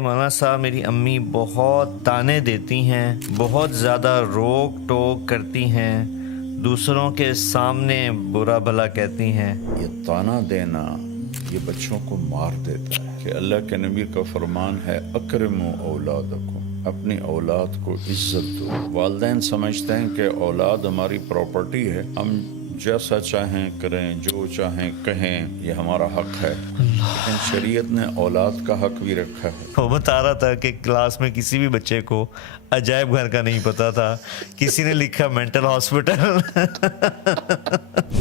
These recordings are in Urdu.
مولانا صاحب میری امی بہت تانے دیتی ہیں، بہت زیادہ روک ٹوک کرتی ہیں، دوسروں کے سامنے برا بھلا کہتی ہیں۔ یہ طعنہ دینا یہ بچوں کو مار دیتا ہے کہ اللہ کے نبی کا فرمان ہے اکرموا اولادکم، اپنی اولاد کو عزت دو۔ والدین سمجھتے ہیں کہ اولاد ہماری پراپرٹی ہے، ہم جیسا چاہیں کریں، جو چاہیں کہیں، یہ ہمارا حق ہے، لیکن شریعت نے اولاد کا حق بھی رکھا ہے۔ وہ بتا رہا تھا کہ کلاس میں کسی بھی بچے کو عجائب گھر کا نہیں پتا تھا، کسی نے لکھا مینٹل ہاسپٹل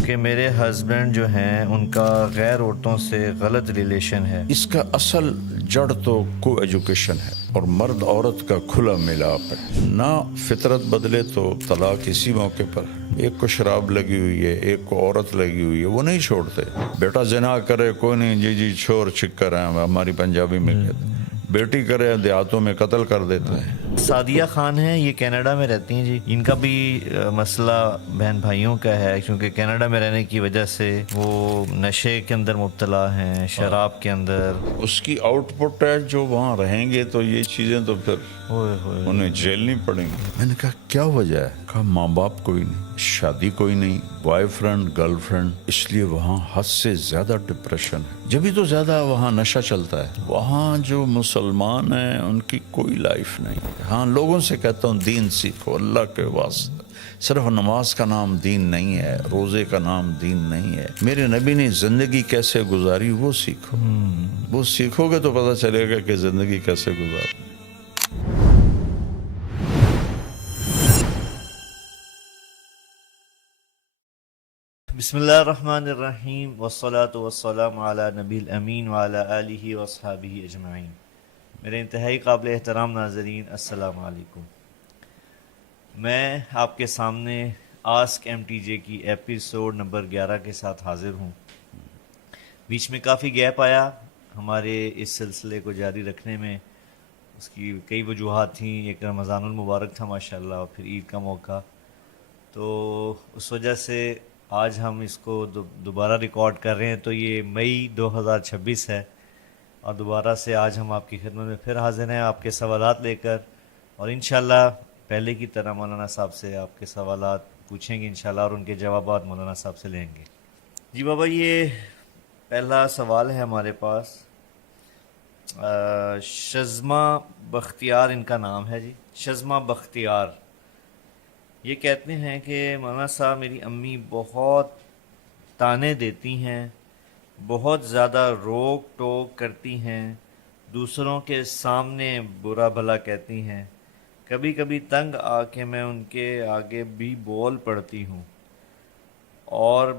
کہ میرے ہسبینڈ جو ہیں ان کا غیر عورتوں سے غلط ریلیشن ہے۔ اس کا اصل جڑ تو کو ایجوکیشن ہے اور مرد عورت کا کھلا ملاپ ہے۔ نہ فطرت بدلے تو طلاق اسی موقع پر ہے۔ ایک کو شراب لگی ہوئی ہے، ایک کو عورت لگی ہوئی ہے، وہ نہیں چھوڑتے۔ بیٹا زنا کرے کوئی نہیں، جی جی چھوڑ چکر ہے، ہماری پنجابی میں کہتے ہیں۔ بیٹی کرے دیہاتوں میں قتل کر دیتے ہیں۔ سعدیہ خان ہیں، یہ کینیڈا میں رہتی ہیں جی۔ ان کا بھی مسئلہ بہن بھائیوں کا ہے، کیونکہ کینیڈا میں رہنے کی وجہ سے وہ نشے کے اندر مبتلا ہیں، شراب کے اندر۔ اس کی آؤٹ پٹ ہے، جو وہاں رہیں گے تو یہ چیزیں تو پھر انہیں جھیلنی پڑیں گی۔ میں نے کہا کیا وجہ ہے؟ کہا ماں باپ کوئی نہیں، شادی کوئی نہیں، بوائے فرینڈ گرل فرینڈ، اس لیے وہاں حد سے زیادہ ڈپریشن ہے۔ جبھی تو زیادہ وہاں نشہ چلتا ہے۔ وہاں جو مسلمان ہیں ان کی کوئی لائف نہیں۔ ہاں لوگوں سے کہتا ہوں دین سیکھو اللہ کے واسطے، صرف نماز کا نام دین نہیں ہے، روزے کا نام دین نہیں ہے۔ میرے نبی نے زندگی کیسے گزاری وہ سیکھو، وہ سیکھو گے تو پتہ چلے گا کہ زندگی کیسے گزارو۔ بسم اللہ الرحمن الرحیم، والصلاة والسلام علی نبی الامین وعلی آلہ واصحابہ اجمعین۔ میرے انتہائی قابل احترام ناظرین، السلام علیکم۔ میں آپ کے سامنے آسک ایم ٹی جے کی ایپیسوڈ نمبر 11 کے ساتھ حاضر ہوں۔ بیچ میں کافی گیپ آیا ہمارے اس سلسلے کو جاری رکھنے میں، اس کی کئی وجوہات تھیں۔ ایک رمضان المبارک تھا ماشاءاللہ، اور پھر عید کا موقع، تو اس وجہ سے آج ہم اس کو دوبارہ ریکارڈ کر رہے ہیں۔ تو یہ مئی 2026 ہے، اور دوبارہ سے آج ہم آپ کی خدمت میں پھر حاضر ہیں آپ کے سوالات لے کر، اور انشاءاللہ پہلے کی طرح مولانا صاحب سے آپ کے سوالات پوچھیں گے انشاءاللہ، اور ان کے جوابات مولانا صاحب سے لیں گے۔ جی بابا، یہ پہلا سوال ہے ہمارے پاس۔ شزما بختیار ان کا نام ہے جی، شزما بختیار۔ یہ کہتے ہیں کہ مولانا صاحب میری امی بہت تانے دیتی ہیں، بہت زیادہ روک ٹوک کرتی ہیں، دوسروں کے سامنے برا بھلا کہتی ہیں، کبھی کبھی تنگ آ کے میں ان کے آگے بھی بول پڑتی ہوں اور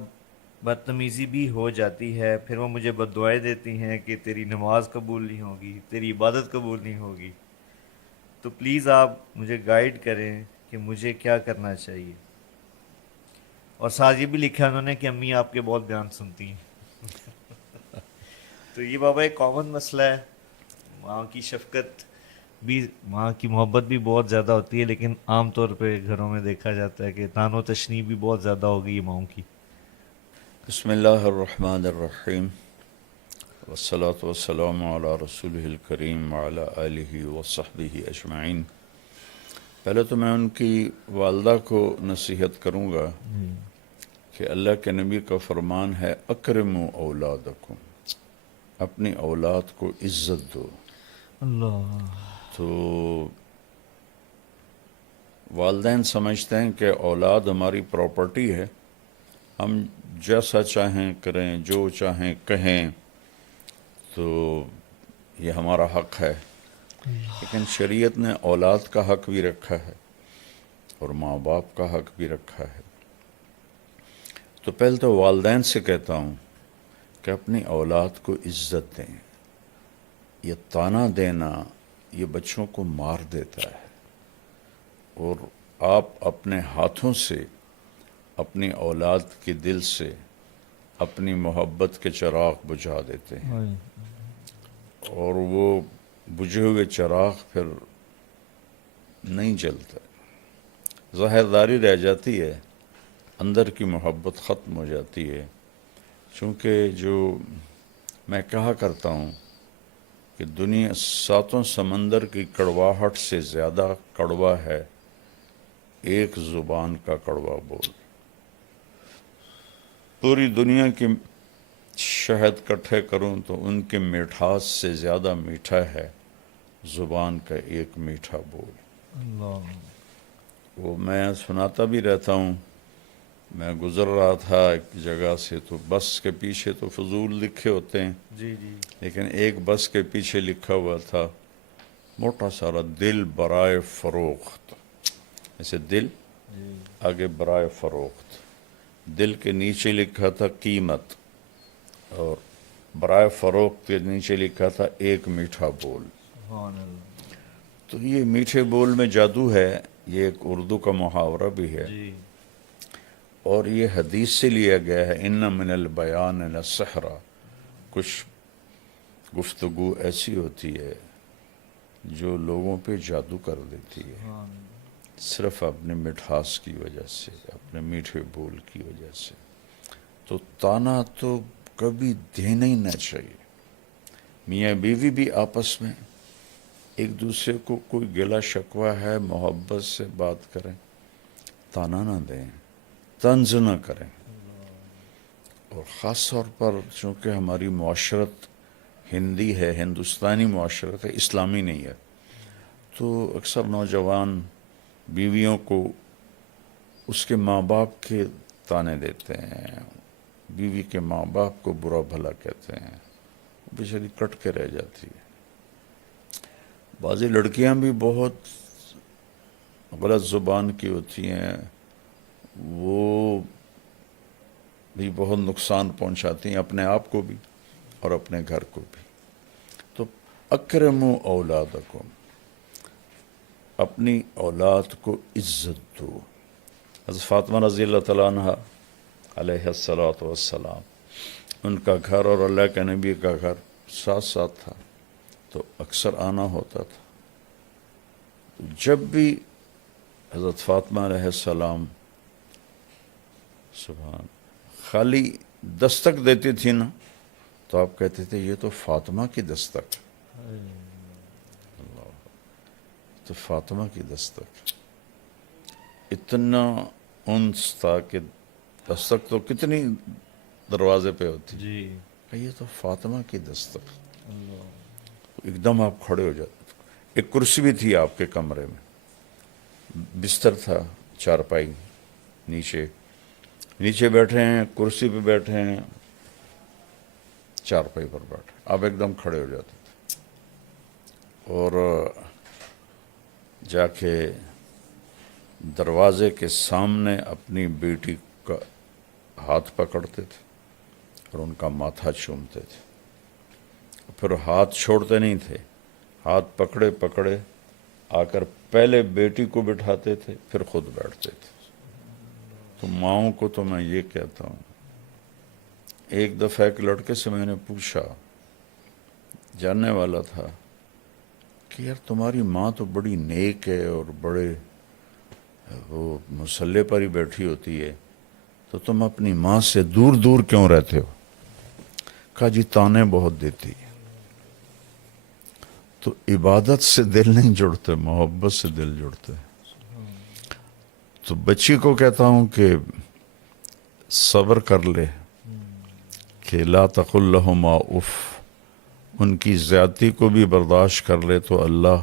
بدتمیزی بھی ہو جاتی ہے، پھر وہ مجھے بددعائیں دیتی ہیں کہ تیری نماز قبول نہیں ہوگی، تیری عبادت قبول نہیں ہوگی۔ تو پلیز آپ مجھے گائیڈ کریں کہ مجھے کیا کرنا چاہیے۔ اور ساتھ یہ بھی لکھا انہوں نے کہ امی آپ کے بہت بیان سنتی ہیں تو یہ بابا ایک کامن مسئلہ ہے، ماں کی شفقت بھی، ماں کی محبت بھی بہت زیادہ ہوتی ہے، لیکن عام طور پہ گھروں میں دیکھا جاتا ہے کہ تان و تشنیع بھی بہت زیادہ ہو گئی ہے ماؤں کی۔ بسم اللہ الرحمن الرحیم، والصلاة والسلام علی رسولہ الکریم وعلی آلہ وصحبہ اجمعین۔ پہلے تو میں ان کی والدہ کو نصیحت کروں گا کہ اللہ کے نبی کا فرمان ہے اکرموا اولادکم، اپنی اولاد کو عزت دو۔ اللہ تو والدین سمجھتے ہیں کہ اولاد ہماری پراپرٹی ہے، ہم جیسا چاہیں کریں، جو چاہیں کہیں، تو یہ ہمارا حق ہے، لیکن شریعت نے اولاد کا حق بھی رکھا ہے اور ماں باپ کا حق بھی رکھا ہے۔ تو پہلے تو والدین سے کہتا ہوں کہ اپنی اولاد کو عزت دیں۔ یہ طعنہ دینا یہ بچوں کو مار دیتا ہے، اور آپ اپنے ہاتھوں سے اپنی اولاد کے دل سے اپنی محبت کے چراغ بجھا دیتے ہیں، اور وہ بجھے ہوئے چراغ پھر نہیں جلتا، ظاہرداری رہ جاتی ہے، اندر کی محبت ختم ہو جاتی ہے۔ چونکہ جو میں کہا کرتا ہوں کہ دنیا ساتوں سمندر کی کڑواہٹ سے زیادہ کڑوا ہے ایک زبان کا کڑوا بول. پوری دنیا کی شہد کٹھے کروں تو ان کے مٹھاس سے زیادہ میٹھا ہے زبان کا ایک میٹھا بول. اللہ. وہ میں سناتا بھی رہتا ہوں. میں گزر رہا تھا ایک جگہ سے تو بس کے پیچھے تو فضول لکھے ہوتے ہیں، جی جی. لیکن ایک بس کے پیچھے لکھا ہوا تھا موٹا سارا دل برائے فروخت. ایسے دل جی. آگے برائے فروخت. دل کے نیچے لکھا تھا قیمت، اور برائے فروخت کے نیچے لکھا تھا ایک میٹھا بول. سبحان اللہ. تو یہ میٹھے بول میں جادو ہے. یہ ایک اردو کا محاورہ بھی ہے، جی. اور یہ حدیث سے لیا گیا ہے. ان من البیان لسحرا. کچھ گفتگو ایسی ہوتی ہے جو لوگوں پہ جادو کر دیتی ہے، سبحان اللہ. صرف اپنے مٹھاس کی وجہ سے، اپنے میٹھے بول کی وجہ سے. تو تانا تو کبھی دینا ہی نہ چاہیے. میاں بیوی بھی آپس میں ایک دوسرے کو کوئی گلا شکوہ ہے محبت سے بات کریں، تانا نہ دیں، طنز نہ کریں. اور خاص طور پر چونکہ ہماری معاشرت ہندی ہے، ہندوستانی معاشرت ہے، اسلامی نہیں ہے، تو اکثر نوجوان بیویوں کو اس کے ماں باپ کے تانے دیتے ہیں، بیوی کے ماں باپ کو برا بھلا کہتے ہیں، بیچاری کٹ کے رہ جاتی ہے. بعضی لڑکیاں بھی بہت غلط زبان کی ہوتی ہیں، وہ بھی بہت نقصان پہنچاتی ہیں اپنے آپ کو بھی اور اپنے گھر کو بھی. تو اکرموا اولادکم، اپنی اولاد کو عزت دو. حضرت فاطمہ رضی اللہ تعالیٰ عنہ علیہ الصلاۃ والسلام، ان کا گھر اور اللہ کے نبی کا گھر ساتھ ساتھ تھا، تو اکثر آنا ہوتا تھا. جب بھی حضرت فاطمہ علیہ السلام سبحان خالی دستک دیتی تھی نا، تو آپ کہتے تھے یہ تو فاطمہ کی دستک، تو فاطمہ کی دستک. اتنا انس تھا کہ دستک تو کتنی دروازے پہ ہوتی، جی. یہ تو فاطمہ کی دستک. اللہ. ایک دم آپ کھڑے ہو جاتے. ایک کرسی بھی تھی آپ کے کمرے میں، بستر تھا، چارپائی، نیچے بیٹھے ہیں، کرسی پہ بیٹھے ہیں، چارپائی پر بیٹھے، آپ ایک دم کھڑے ہو جاتے تھے اور جا کے دروازے کے سامنے اپنی بیٹی کا ہاتھ پکڑتے تھے اور ان کا ماتھا چومتے تھے. پھر ہاتھ چھوڑتے نہیں تھے، ہاتھ پکڑے پکڑے آ کر پہلے بیٹی کو بٹھاتے تھے، پھر خود بیٹھتے تھے. تو ماؤں کو تو میں یہ کہتا ہوں. ایک دفعہ ایک لڑکے سے میں نے پوچھا، جاننے والا تھا، کہ یار تمہاری ماں تو بڑی نیک ہے اور بڑے وہ مصلے پر ہی بیٹھی ہوتی ہے، تو تم اپنی ماں سے دور دور کیوں رہتے ہو؟ کہا جی تانے بہت دیتی ہے. تو عبادت سے دل نہیں جڑتے، محبت سے دل جڑتے. تو بچی کو کہتا ہوں کہ صبر کر لے، کہ لا تقل لہما اف، ان کی زیادتی کو بھی برداشت کر لے تو اللہ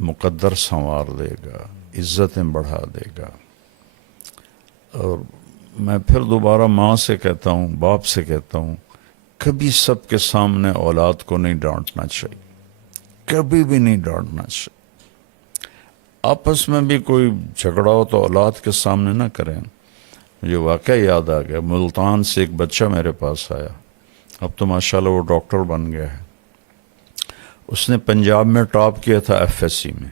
مقدر سنوار دے گا، عزتیں بڑھا دے گا. اور میں پھر دوبارہ ماں سے کہتا ہوں، باپ سے کہتا ہوں، کبھی سب کے سامنے اولاد کو نہیں ڈانٹنا چاہیے، کبھی بھی نہیں ڈانٹنا چاہیے. آپس میں بھی کوئی جھگڑا ہو تو اولاد کے سامنے نہ کریں. مجھے واقعہ یاد آ گیا، ملتان سے ایک بچہ میرے پاس آیا، اب تو ماشاءاللہ وہ ڈاکٹر بن گیا ہے. اس نے پنجاب میں ٹاپ کیا تھا FSC میں.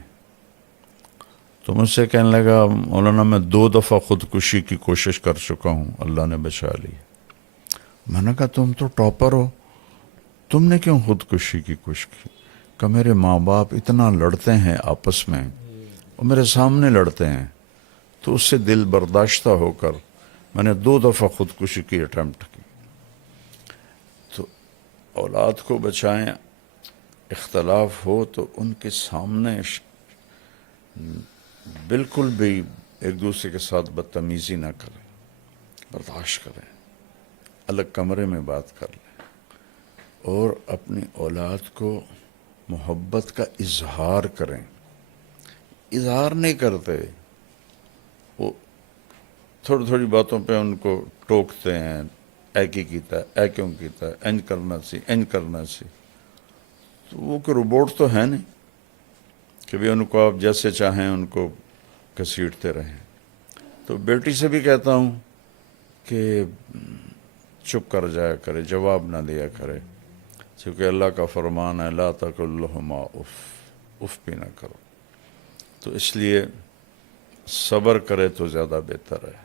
تو مجھ سے کہنے لگا، مولانا میں 2 دفعہ خودکشی کی کوشش کر چکا ہوں، اللہ نے بچا لی. میں نے کہا تم تو ٹاپر ہو، تم نے کیوں خودکشی کی کوشش کی؟ کہ میرے ماں باپ اتنا لڑتے ہیں آپس میں اور میرے سامنے لڑتے ہیں، تو اس سے دل برداشتہ ہو کر میں نے 2 دفعہ خودکشی کی اٹیمپٹ کی. تو اولاد کو بچائیں، اختلاف ہو تو ان کے سامنے بالکل بھی ایک دوسرے کے ساتھ بدتمیزی نہ کریں، برداشت کریں، الگ کمرے میں بات کر لیں، اور اپنی اولاد کو محبت کا اظہار کریں۔ اظہار نہیں کرتے، وہ تھوڑی تھوڑی باتوں پہ ان کو ٹوکتے ہیں، اے کی کیتا ہے، اے کیوں کیتا ہے، انج کرنا سی، انج کرنا سی۔ تو وہ کہ روبوٹ تو ہے نہیں کہ بھی ان کو آپ جیسے چاہیں ان کو گھسیٹتے رہیں۔ تو بیٹی سے بھی کہتا ہوں کہ چپ کر جایا کرے، جواب نہ دیا کرے، کیونکہ اللہ کا فرمان ہے لا تقل لہما اف، اف بھی نہ کرو۔ تو اس لیے صبر کرے تو زیادہ بہتر ہے،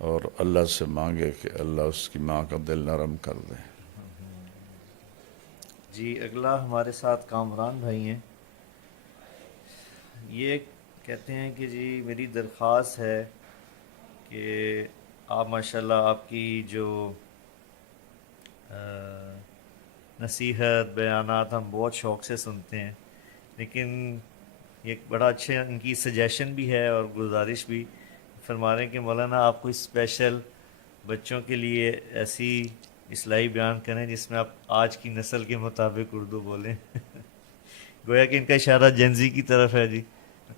اور اللہ سے مانگے کہ اللہ اس کی ماں کا دل نرم کر دے۔ جی اگلا ہمارے ساتھ کامران بھائی ہیں، یہ کہتے ہیں کہ جی میری درخواست ہے کہ آپ ماشاءاللہ آپ کی جو نصیحت بیانات ہم بہت شوق سے سنتے ہیں، لیکن یہ بڑا اچھا ان کی سجیشن بھی ہے اور گزارش بھی فرما رہے ہیں کہ مولانا آپ کوئی اسپیشل بچوں کے لیے ایسی اصلاحی بیان کریں جس میں آپ آج کی نسل کے مطابق اردو بولیں۔ گویا کہ ان کا اشارہ جنزی کی طرف ہے جی۔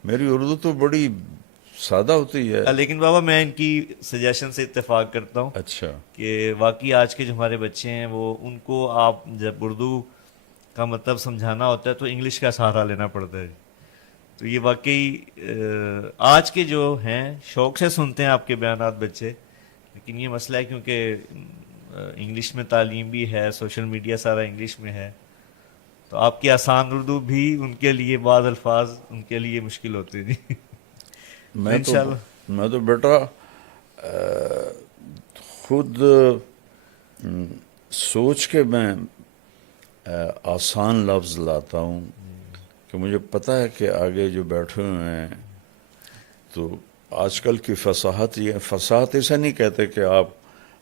میری اردو تو بڑی سادہ ہوتی ہے۔ لیکن بابا میں ان کی سجیشن سے اتفاق کرتا ہوں اچھا، کہ واقعی آج کے جو ہمارے بچے ہیں وہ ان کو آپ جب اردو کا مطلب سمجھانا ہوتا ہے تو انگلش کا سہارا لینا پڑتا ہے۔ تو یہ واقعی آج کے جو ہیں شوق سے سنتے ہیں آپ کے بیانات بچے، لیکن یہ مسئلہ ہے کیونکہ انگلش میں تعلیم بھی ہے، سوشل میڈیا سارا انگلش میں ہے، تو آپ کی آسان اردو بھی ان کے لیے بعض الفاظ ان کے لیے مشکل ہوتے ہیں جی۔ میں تو بیٹا خود سوچ کے میں آسان لفظ لاتا ہوں کہ مجھے پتہ ہے کہ آگے جو بیٹھے ہوئے ہیں تو آج کل کی فصاحت، یہ فصاحت اسے نہیں کہتے کہ آپ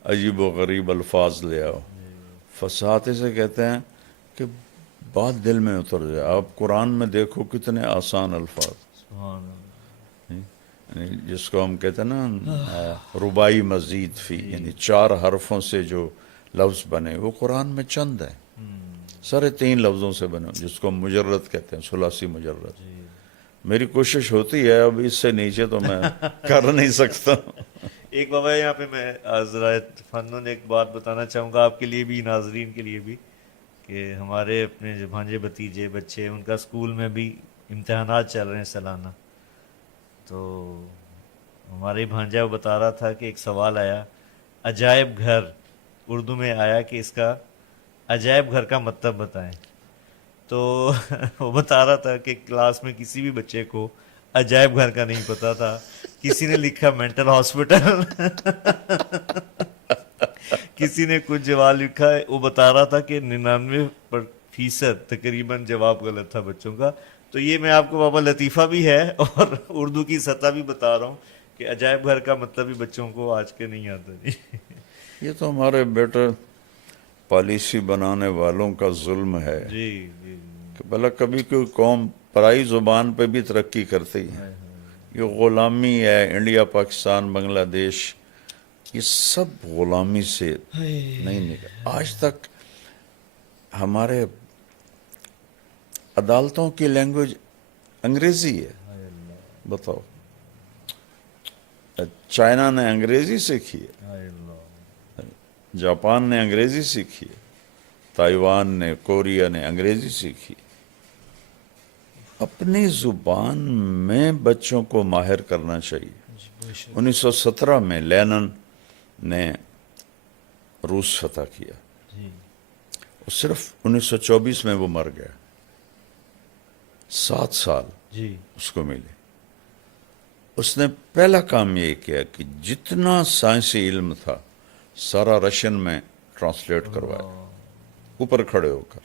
عجیب و غریب الفاظ لے آؤ، فصاحت اسے کہتے ہیں کہ بات دل میں اتر جائے۔ آپ قرآن میں دیکھو کتنے آسان الفاظ، سبحان اللہ۔ یعنی جس کو ہم کہتے ہیں نا رباعی مزید فی، یعنی 4 حرفوں سے جو لفظ بنے وہ قرآن میں چند ہیں، سارے 3 لفظوں سے بنے، جس کو مجرد کہتے ہیں، ثلاثی مجرد۔ میری کوشش ہوتی ہے، اب اس سے نیچے تو میں کر نہیں سکتا۔ ایک بابا یہاں پہ میں ذرا فنون ایک بات بتانا چاہوں گا آپ کے لیے بھی، ناظرین کے لیے بھی، کہ ہمارے اپنے جو بھانجے بھتیجے بچے ان کا اسکول میں بھی امتحانات چل رہے ہیں سالانہ، تو ہمارے بھانجا وہ بتا رہا تھا کہ ایک سوال آیا عجائب گھر، اردو میں آیا کہ اس کا عجائب گھر کا مطلب بتائیں، تو وہ بتا رہا تھا کہ کلاس میں کسی بھی بچے کو عجائب گھر کا نہیں پتا تھا، کسی نے لکھا مینٹل ہاسپٹل، کسی نے کچھ جواب لکھا ہے، وہ بتا رہا تھا کہ 99% تقریباً جواب غلط تھا بچوں کا۔ تو یہ میں آپ کو بابا لطیفہ بھی ہے اور اردو کی سطح بھی بتا رہا ہوں کہ عجائب گھر کا مطلب بھی بچوں کو آج کے نہیں آتا جی۔ یہ تو ہمارے بیٹے پالیسی بنانے والوں کا ظلم ہے جی جی کہ بھلا کبھی کوئی قوم پرائی زبان پہ بھی ترقی کرتی ہے۔ یہ غلامی ہے، انڈیا، پاکستان، بنگلہ دیش، یہ سب غلامی سے نہیں نکل۔ آج تک ہمارے عدالتوں کی لینگویج انگریزی ہے، بتاؤ۔ چائنا نے انگریزی سیکھی ہے، جاپان نے انگریزی سیکھی ہے، تائیوان نے، کوریا نے انگریزی سیکھی۔ اپنی زبان میں بچوں کو ماہر کرنا چاہیے۔ 1917 میں لینن نے روس فتح کیا، اور صرف 1924 میں وہ مر گیا، 7 سال جی اس کو ملے۔ اس نے پہلا کام یہ کیا کہ جتنا سائنسی علم تھا سارا رشین میں ٹرانسلیٹ کروایا، اوپر کھڑے ہو کر،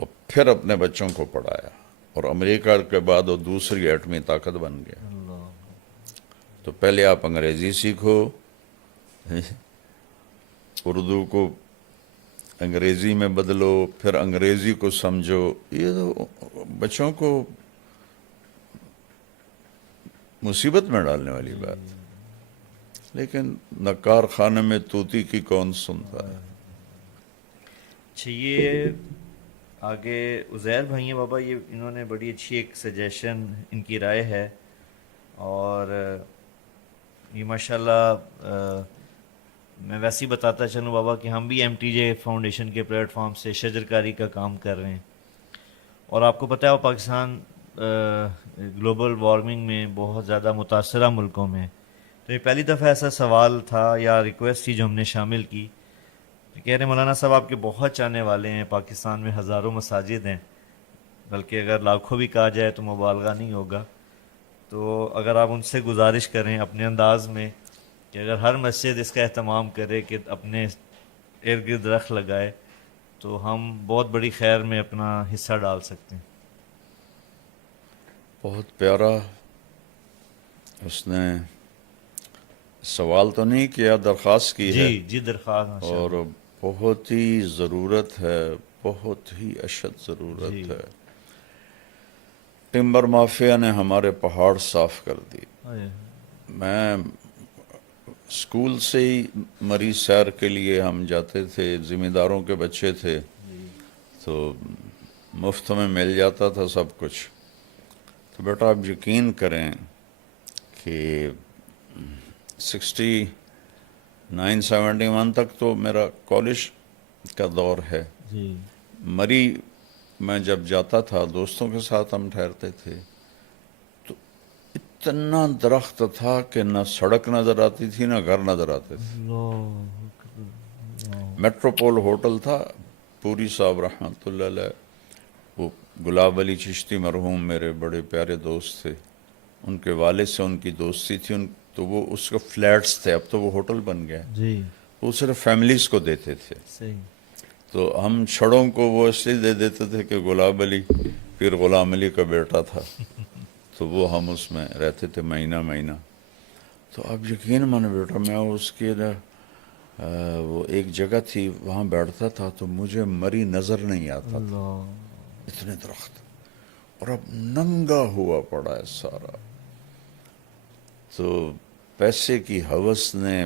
اور پھر اپنے بچوں کو پڑھایا، اور امریکہ کے بعد وہ دوسری ایٹمی طاقت بن گیا۔ تو پہلے آپ انگریزی سیکھو، اردو کو انگریزی میں بدلو، پھر انگریزی کو سمجھو، یہ تو بچوں کو مصیبت میں ڈالنے والی بات. لیکن نکار خانے میں طوطی کی کون سنتا ہے. اچھا، یہ آگے عزیر بھائی ہیں بابا، یہ انہوں نے بڑی اچھی ایک سجیشن، ان کی رائے ہے، اور یہ ماشاءاللہ میں ویسے ہی بتاتا چلوں بابا کہ ہم بھی ایم ٹی جے فاؤنڈیشن کے پلیٹ فارم سے شجرکاری کا کام کر رہے ہیں، اور آپ کو پتہ ہے وہ پاکستان گلوبل وارمنگ میں بہت زیادہ متاثرہ ملکوں میں. تو یہ پہلی دفعہ ایسا سوال تھا یا ریکویسٹ تھی جو ہم نے شامل کی. کہہ رہے مولانا صاحب آپ کے بہت چاہنے والے ہیں، پاکستان میں ہزاروں مساجد ہیں، بلکہ اگر لاکھوں بھی کہا جائے تو مبالغہ نہیں ہوگا. تو اگر آپ ان سے گزارش کریں اپنے انداز میں کہ اگر ہر مسجد اس کا اہتمام کرے کہ اپنے ارد گرد درخت لگائے، تو ہم بہت بڑی خیر میں اپنا حصہ ڈال سکتے ہیں. بہت پیارا. اس نے سوال تو نہیں کیا، درخواست کی ہے، جی درخواست ماشاء اور اللہ. بہت ہی ضرورت ہے، بہت ہی اشد ضرورت جی ہے. ٹمبر مافیا نے ہمارے پہاڑ صاف کر دی. میں اسکول سے ہی مری سیر کے لیے ہم جاتے تھے، ذمہ داروں کے بچے تھے، تو مفت میں مل جاتا تھا سب کچھ. تو بیٹا آپ یقین کریں کہ 69-71 تک تو میرا کالج کا دور ہے. جی مری میں جب جاتا تھا دوستوں کے ساتھ ہم ٹھہرتے تھے، تو اتنا درخت تھا کہ نہ سڑک نظر آتی تھی نہ گھر نظر آتے تھے. اللہ اکبر. میٹروپول ہوٹل تھا، پوری صاحب رحمۃ اللہ علیہ، وہ گلاب علی چشتی مرحوم میرے بڑے پیارے دوست تھے، ان کے والد سے ان کی دوستی تھی. تو وہ اس کے فلیٹس تھے، اب تو وہ ہوٹل بن گئے. جی وہ صرف فیملیز کو دیتے تھے. صحیح. تو ہم چھڑوں کو وہ اس لیے دے دیتے تھے کہ گلاب علی پھر غلام علی کا بیٹا تھا، تو وہ ہم اس میں رہتے تھے مہینہ مہینہ. تو اب یقین مانے بیٹا، میں اس کے وہ ایک جگہ تھی وہاں بیٹھتا تھا تو مجھے مری نظر نہیں آتا تھا، اللہ. اتنے درخت، اور اب ننگا ہوا پڑا ہے سارا. تو پیسے کی ہوس نے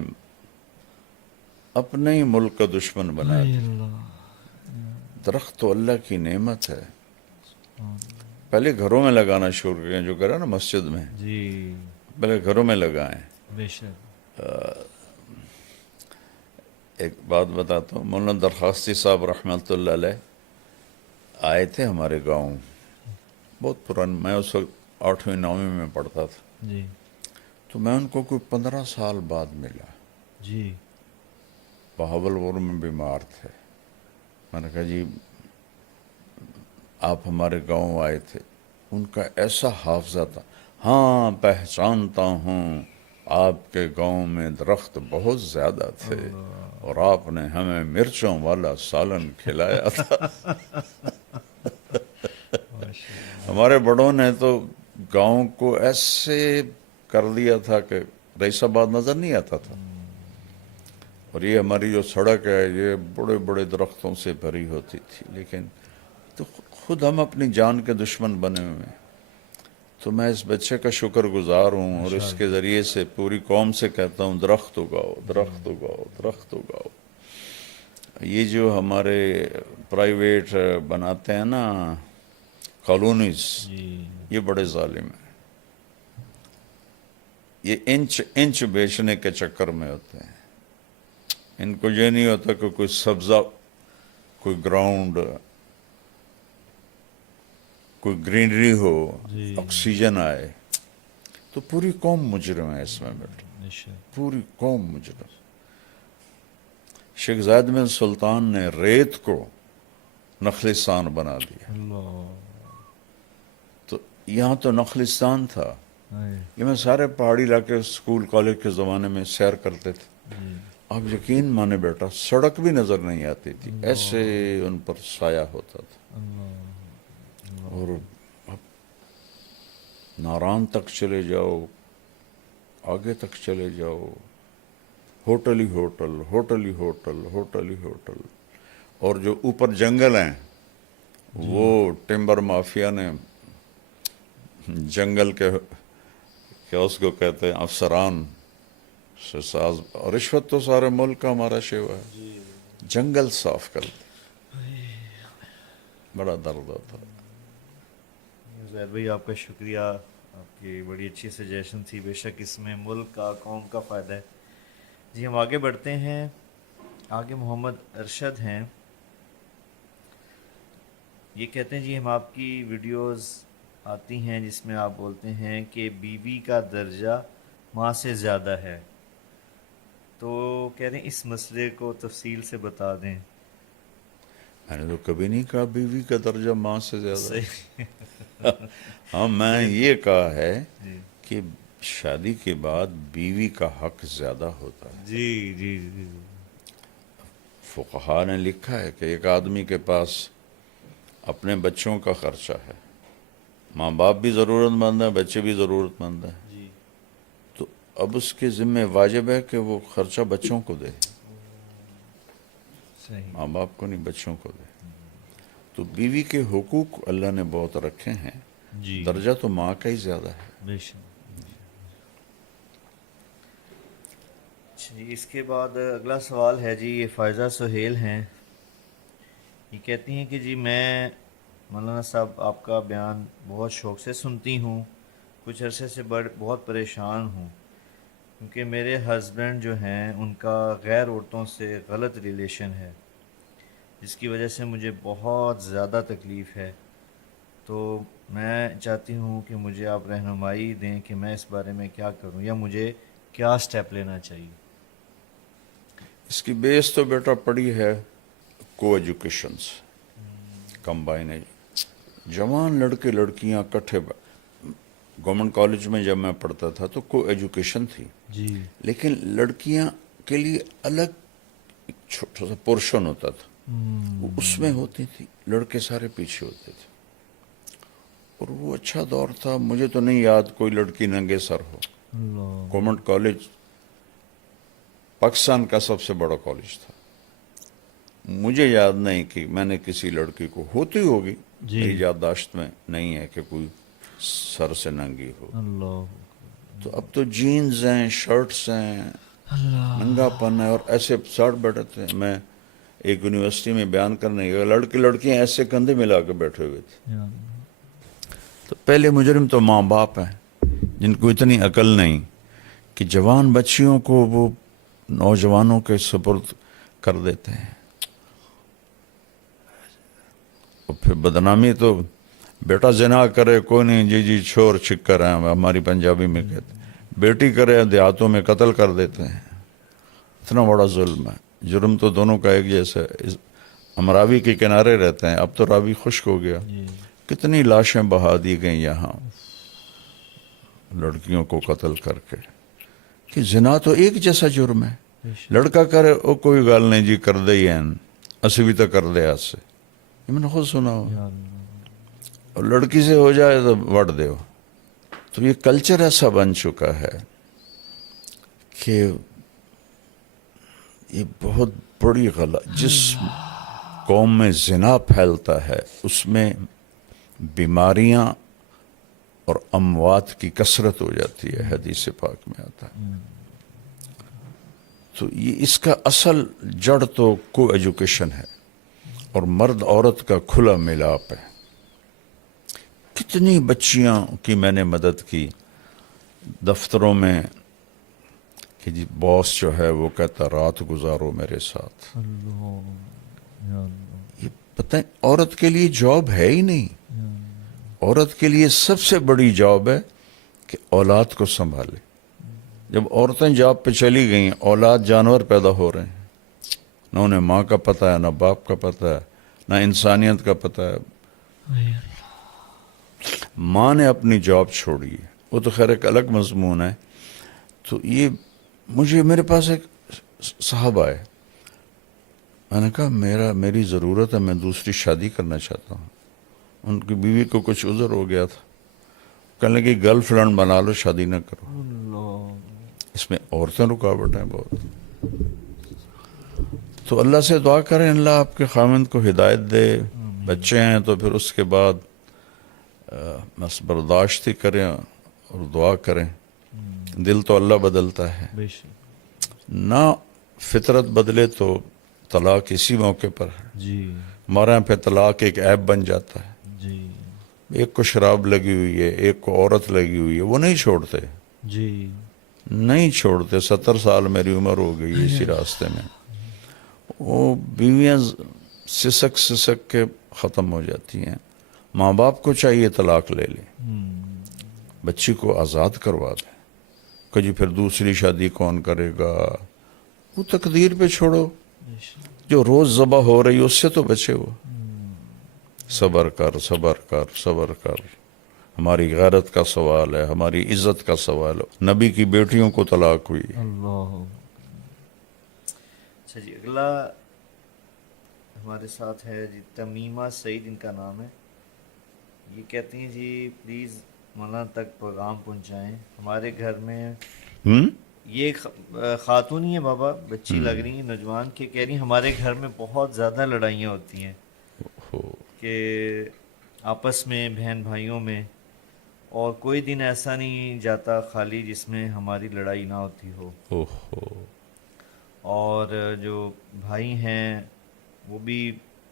اپنے ہی ملک کا دشمن بنا ہائے دی. اللہ. درخت تو اللہ کی نعمت ہے. پہلے گھروں میں لگانا شروع کریں، جو کرا نا مسجد میں، جی پہلے گھروں میں لگائیں. بے شک. ایک بات بتاتا ہوں، مولانا درخواستی صاحب رحمۃ اللہ علیہ آئے تھے ہمارے گاؤں، بہت پرانے، میں اس وقت 8ویں 9ویں میں پڑھتا تھا. جی تو میں ان کو کوئی 15 سال بعد ملا. جی بہاولپور میں بیمار تھے. میں نے کہا جی آپ ہمارے گاؤں آئے تھے. ان کا ایسا حافظہ تھا، ہاں پہچانتا ہوں، آپ کے گاؤں میں درخت بہت زیادہ تھے اور آپ نے ہمیں مرچوں والا سالن کھلایا تھا. ہمارے بڑوں نے تو گاؤں کو ایسے کر دیا تھا کہ رئیس آباد نظر نہیں آتا تھا. اور یہ ہماری جو سڑک ہے یہ بڑے بڑے درختوں سے بھری ہوتی تھی. لیکن تو خود ہم اپنی جان کے دشمن بنے ہوئے ہیں. تو میں اس بچے کا شکر گزار ہوں، اور اس کے ذریعے سے پوری قوم سے کہتا ہوں درخت اگاؤ، درخت اگاؤ، درخت اگاؤ. یہ جو ہمارے پرائیویٹ بناتے ہیں نا کالونیز، یہ بڑے ظالم ہیں. یہ انچ بیچنے کے چکر میں ہوتے ہیں. ان کو یہ نہیں ہوتا کہ کوئی سبزہ، کوئی گراؤنڈ، کوئی گرینری ہو، آکسیجن آئے. تو پوری قوم مجرم ہے اس میں بیٹا، پوری قوم مجرم. شیخ زاید بن سلطان نے ریت کو نخلستان بنا دیا. تو یہاں تو نخلستان تھا. یہ میں سارے پہاڑی علاقے اسکول کالج کے زمانے میں سیر کرتے تھے. آپ یقین مانے بیٹا سڑک بھی نظر نہیں آتی تھی، ایسے ان پر سایہ ہوتا تھا. اور ناران تک چلے جاؤ، آگے تک چلے جاؤ، ہوٹل ہی ہوٹل، ہوٹل ہی ہوٹل، ہوٹل ہی ہوٹل. اور جو اوپر جنگل ہیں وہ ٹمبر مافیا نے جنگل کے کیا اس کو کہتے ہیں افسران سے ساز، اور رشوت تو سارے ملک کا ہمارا شیوا ہے، جنگل صاف کر دے، بڑا درد ہوتا ہے۔ زہر بھائی آپ کا شکریہ، آپ کی بڑی اچھی سجیشن تھی، بے شک اس میں ملک کا قوم کا فائدہ ہے۔ جی ہم آگے بڑھتے ہیں، آگے محمد ارشد ہیں، یہ کہتے ہیں جی ہم آپ کی ویڈیوز آتی ہیں جس میں آپ بولتے ہیں کہ بیوی کا درجہ ماں سے زیادہ ہے، تو کہہ رہے ہیں اس مسئلے کو تفصیل سے بتا دیں۔ میں نے تو کبھی نہیں کہا بیوی کا درجہ ماں سے زیادہ ہے۔ صحیح ہاں، میں یہ کہا ہے جی کہ شادی کے بعد بیوی کا حق زیادہ ہوتا ہے۔ جی جی جی فقہا نے لکھا ہے کہ ایک آدمی کے پاس اپنے بچوں کا خرچہ ہے، ماں باپ بھی ضرورت مند ہیں، بچے بھی ضرورت مند ہیں، جی تو اب اس کے ذمہ واجب ہے کہ وہ خرچہ بچوں کو دے، صحیح ماں باپ کو نہیں، بچوں کو دے۔ تو بیوی کے حقوق اللہ نے بہت رکھے ہیں، جی درجہ تو ماں کا ہی زیادہ ہے۔ بے شک۔ اچھا جی، اس کے بعد اگلا سوال ہے جی، یہ فائزہ سہیل ہیں، یہ کہتی ہیں کہ جی میں مولانا صاحب آپ کا بیان بہت شوق سے سنتی ہوں، کچھ عرصے سے بہت پریشان ہوں، کیونکہ میرے ہسبینڈ جو ہیں ان کا غیر عورتوں سے غلط ریلیشن ہے، جس کی وجہ سے مجھے بہت زیادہ تکلیف ہے، تو میں چاہتی ہوں کہ مجھے آپ رہنمائی دیں کہ میں اس بارے میں کیا کروں، یا مجھے کیا سٹیپ لینا چاہیے۔ اس کی بیس تو بیٹا پڑی ہے کو ایجوکیشنز، کمبائن، جوان لڑکے لڑکیاں کٹھے، گورنمنٹ کالج میں جب میں پڑھتا تھا تو کو ایجوکیشن تھی، جی لیکن لڑکیاں کے لیے الگ ایک چھوٹا سا پورشن ہوتا تھا، وہ اس میں ہوتی تھی، لڑکے سارے پیچھے ہوتے تھے، اور وہ اچھا دور تھا۔ مجھے تو نہیں یاد کوئی لڑکی ننگے سر ہو۔ اللہ گورنمنٹ کالج پاکستان کا سب سے بڑا کالج تھا، مجھے یاد نہیں کہ میں نے کسی لڑکی کو، ہوتی ہوگی، جی میری یادداشت میں نہیں ہے کہ کوئی سر سے ننگی ہو۔ اللہ تو اب تو جینز ہیں، شرٹس ہیں، ننگا پن ہے، اور ایسے ساٹھ بیٹھے تھے۔ میں ایک یونیورسٹی میں بیان کرنے گیا، لڑکے لڑکیاں ایسے کندھے ملا کے بیٹھے ہوئے تھے۔ یا تو پہلے مجرم تو ماں باپ ہیں، جن کو اتنی عقل نہیں کہ جوان بچیوں کو وہ نوجوانوں کے سپرد کر دیتے ہیں، اور پھر بدنامی تو بیٹا زنا کرے کوئی نہیں، جی جی چھوڑ چھکر ہیں ہماری پنجابی میں کہتے ہیں، بیٹی کرے دیہاتوں میں قتل کر دیتے ہیں۔ اتنا بڑا ظلم ہے، جرم تو دونوں کا ایک جیسا ہے۔ ہم راوی کے کنارے رہتے ہیں، اب تو راوی خشک ہو گیا، جی کتنی لاشیں بہا دی گئیں یہاں لڑکیوں کو قتل کر کے، کہ زنا تو ایک جیسا جرم ہے۔ بے شک۔ لڑکا کرے او کوئی گل نہیں جی، کر دے ہی ہیں، اسی بھی تو کر دے آج سے، یہ میں نے خود سنا ہو، یا اللہ اور لڑکی سے ہو جائے تو وڑ دے ہو۔ تو یہ کلچر ایسا بن چکا ہے کہ یہ بہت بڑی غلط، جس قوم میں زنا پھیلتا ہے اس میں بیماریاں اور اموات کی کثرت ہو جاتی ہے، حدیث پاک میں آتا ہے۔ تو یہ اس کا اصل جڑ تو کو ایجوکیشن ہے، اور مرد عورت کا کھلا ملاپ ہے۔ کتنی بچیاں کی میں نے مدد کی دفتروں میں، کہ جی باس جو ہے وہ کہتا رات گزارو میرے ساتھ۔ اللہ یا اللہ یہ پتہ ہے عورت کے لیے جاب ہے ہی نہیں، عورت کے لیے سب سے بڑی جاب ہے کہ اولاد کو سنبھالے۔ جب عورتیں جاب پہ چلی گئیں، اولاد جانور پیدا ہو رہے ہیں، نہ انہیں ماں کا پتہ ہے، نہ باپ کا پتہ ہے، نہ انسانیت کا پتہ ہے۔ ماں نے اپنی جاب چھوڑی ہے، وہ تو خیر ایک الگ مضمون ہے۔ تو یہ میرے پاس ایک صاحب آئے، میں نے کہا میری ضرورت ہے، میں دوسری شادی کرنا چاہتا ہوں۔ ان کی بیوی کو کچھ عذر ہو گیا تھا، کہنے لگی گرل فرینڈ بنا لو، شادی نہ کرو۔ اس میں عورتیں رکاوٹ ہیں بہت۔ تو تو اللہ سے دعا کریں اللہ آپ کے خاوند کو ہدایت دے. بچے ہیں تو پھر اس کے بعد بس برداشت ہی کریں اور دعا کریں. دل تو اللہ بدلتا ہے، بے شک. نہ فطرت بدلے تو طلاق اسی موقع پر ہے. جی ہمارے یہاں پہ طلاق ایک عیب بن جاتا ہے. جی ایک کو شراب لگی ہوئی ہے، ایک کو عورت لگی ہوئی ہے، وہ نہیں چھوڑتے، جی نہیں چھوڑتے. 70 سال میری عمر ہو گئی ہے اسی راستے میں. وہ بیویاں سسک سسک کے ختم ہو جاتی ہیں. ماں باپ کو چاہیے طلاق لے لیں، بچی کو آزاد کروا دیں. کہ جی پھر دوسری شادی کون کرے گا؟ وہ تقدیر پہ چھوڑو. بے شک. جو روز ذبح ہو رہی ہے اس سے تو بچے ہو. صبر کر صبر کر صبر کر. ہماری غیرت کا سوال ہے، ہماری عزت کا سوال ہے. نبی کی بیٹیوں کو طلاق ہوئی. اللہ. اچھا جی، اگلا ہمارے ساتھ ہے جی تمیمہ سعید ان کا نام ہے. یہ کہتی ہیں جی پلیز مولانا تک پیغام پہنچائیں. ہمارے گھر میں یہ خاتون ہی ہے بابا، بچی لگ رہی ہیں، نوجوان کے، کہہ رہی ہیں ہمارے گھر میں بہت زیادہ لڑائیاں ہوتی ہیں کہ آپس میں بہن بھائیوں میں، اور کوئی دن ایسا نہیں جاتا خالی جس میں ہماری لڑائی نہ ہوتی ہو. اور جو بھائی ہیں وہ بھی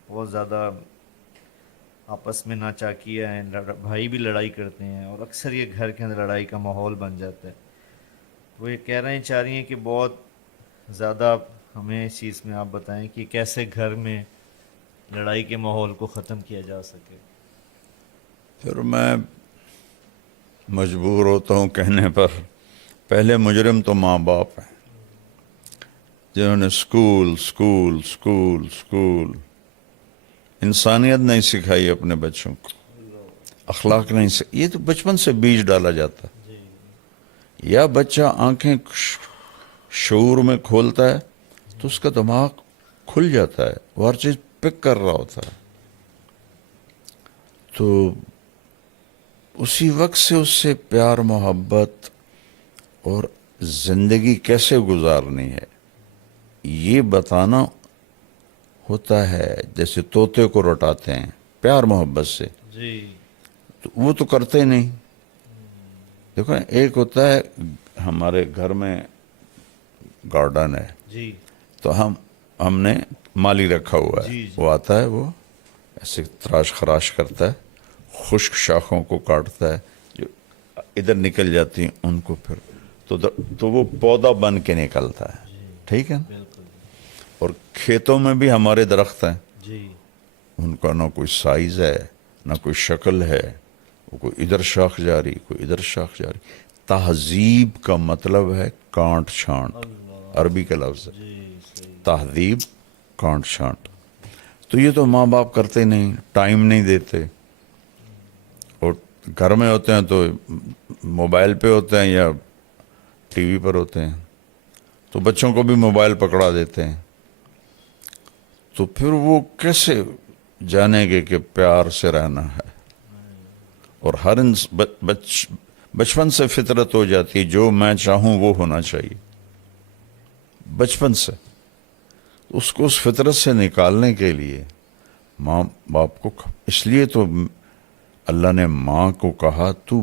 بہت زیادہ آپس میں ناچاکیہ ہیں، بھائی بھی لڑائی کرتے ہیں، اور اکثر یہ گھر کے اندر لڑائی کا ماحول بن جاتا ہے. وہ یہ کہہ رہے ہیں، چاہ رہی ہیں کہ بہت زیادہ ہمیں اس چیز میں آپ بتائیں کہ کیسے گھر میں لڑائی کے ماحول کو ختم کیا جا سکے. پھر میں مجبور ہوتا ہوں کہنے پر، پہلے مجرم تو ماں باپ ہیں جنہوں نے اسکول اسکول اسکول اسکول انسانیت نہیں سکھائی اپنے بچوں کو، اخلاق نہیں یہ تو بچپن سے بیج ڈالا جاتا. یا بچہ آنکھیں شعور میں کھولتا ہے تو اس کا دماغ کھل جاتا ہے، وہ ہر چیز پک کر رہا ہوتا ہے. تو اسی وقت سے اس سے پیار محبت اور زندگی کیسے گزارنی ہے یہ بتانا ہوتا ہے. جیسے طوطے کو رٹاتے ہیں پیار محبت سے، جی تو وہ تو کرتے نہیں. دیکھو ایک ہوتا ہے ہمارے گھر میں گارڈن ہے، جی تو ہم نے مالی رکھا ہوا ہے. جی جی. وہ آتا ہے، وہ ایسے تراش خراش کرتا ہے، خشک شاخوں کو کاٹتا ہے، جو ادھر نکل جاتی ہیں ان کو پھر تو وہ پودا بن کے نکلتا ہے. ٹھیک ہے نا؟ بالکل. اور کھیتوں میں بھی ہمارے درخت ہیں، جی ان کا نہ کوئی سائز ہے نہ کوئی شکل ہے، وہ کوئی ادھر شاخ جاری کوئی ادھر شاخ جاری. تہذیب کا مطلب ہے کانٹ چھانٹ، عربی کا لفظ ہے جی صحیح. تہذیب، کانٹ چھانٹ. تو یہ تو ماں باپ کرتے نہیں، ٹائم نہیں دیتے، اور گھر میں ہوتے ہیں تو موبائل پہ ہوتے ہیں یا ٹی وی پر ہوتے ہیں، تو بچوں کو بھی موبائل پکڑا دیتے ہیں. تو پھر وہ کیسے جانیں گے کہ پیار سے رہنا ہے؟ اور ہر بچپن سے فطرت ہو جاتی ہے جو میں چاہوں وہ ہونا چاہیے بچپن سے. اس کو اس فطرت سے نکالنے کے لیے ماں باپ کو، اس لیے تو اللہ نے ماں کو کہا تو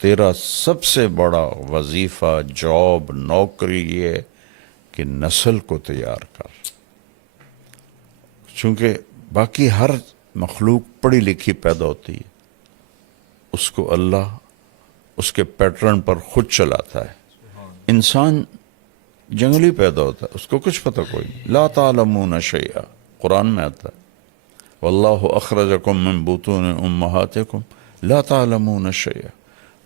تیرا سب سے بڑا وظیفہ، جاب، نوکری یہ ہے کہ نسل کو تیار کر. چونکہ باقی ہر مخلوق پڑھی لکھی پیدا ہوتی ہے، اس کو اللہ اس کے پیٹرن پر خود چلاتا ہے. انسان جنگلی پیدا ہوتا ہے، اس کو کچھ پتہ کوئی نہیں. لا تعلمون شیئا قرآن میں آتا ہے، واللہ اخرجکم من بطون امہاتکم لا تعلمون شیئا.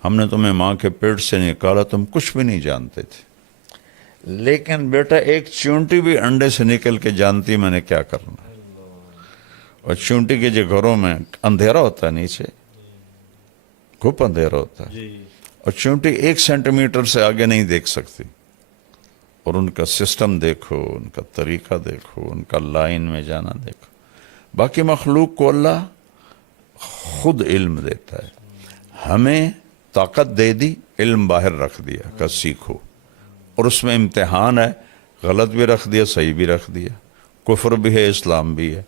ہم نے تمہیں ماں کے پیٹ سے نکالا، تم کچھ بھی نہیں جانتے تھے. لیکن بیٹا ایک چونٹی بھی انڈے سے نکل کے جانتی میں نے کیا کرنا ہے. اور چونٹی کے جو گھروں میں اندھیرا ہوتا ہے، نیچے گھپ اندھیرا ہوتا ہے، اور چونٹی 1 سینٹی میٹر سے آگے نہیں دیکھ سکتی. اور ان کا سسٹم دیکھو، ان کا طریقہ دیکھو، ان کا لائن میں جانا دیکھو. باقی مخلوق کو اللہ خود علم دیتا ہے. ہمیں طاقت دے دی، علم باہر رکھ دیا کہ سیکھو، اور اس میں امتحان ہے، غلط بھی رکھ دیا صحیح بھی رکھ دیا. کفر بھی ہے، اسلام بھی ہے.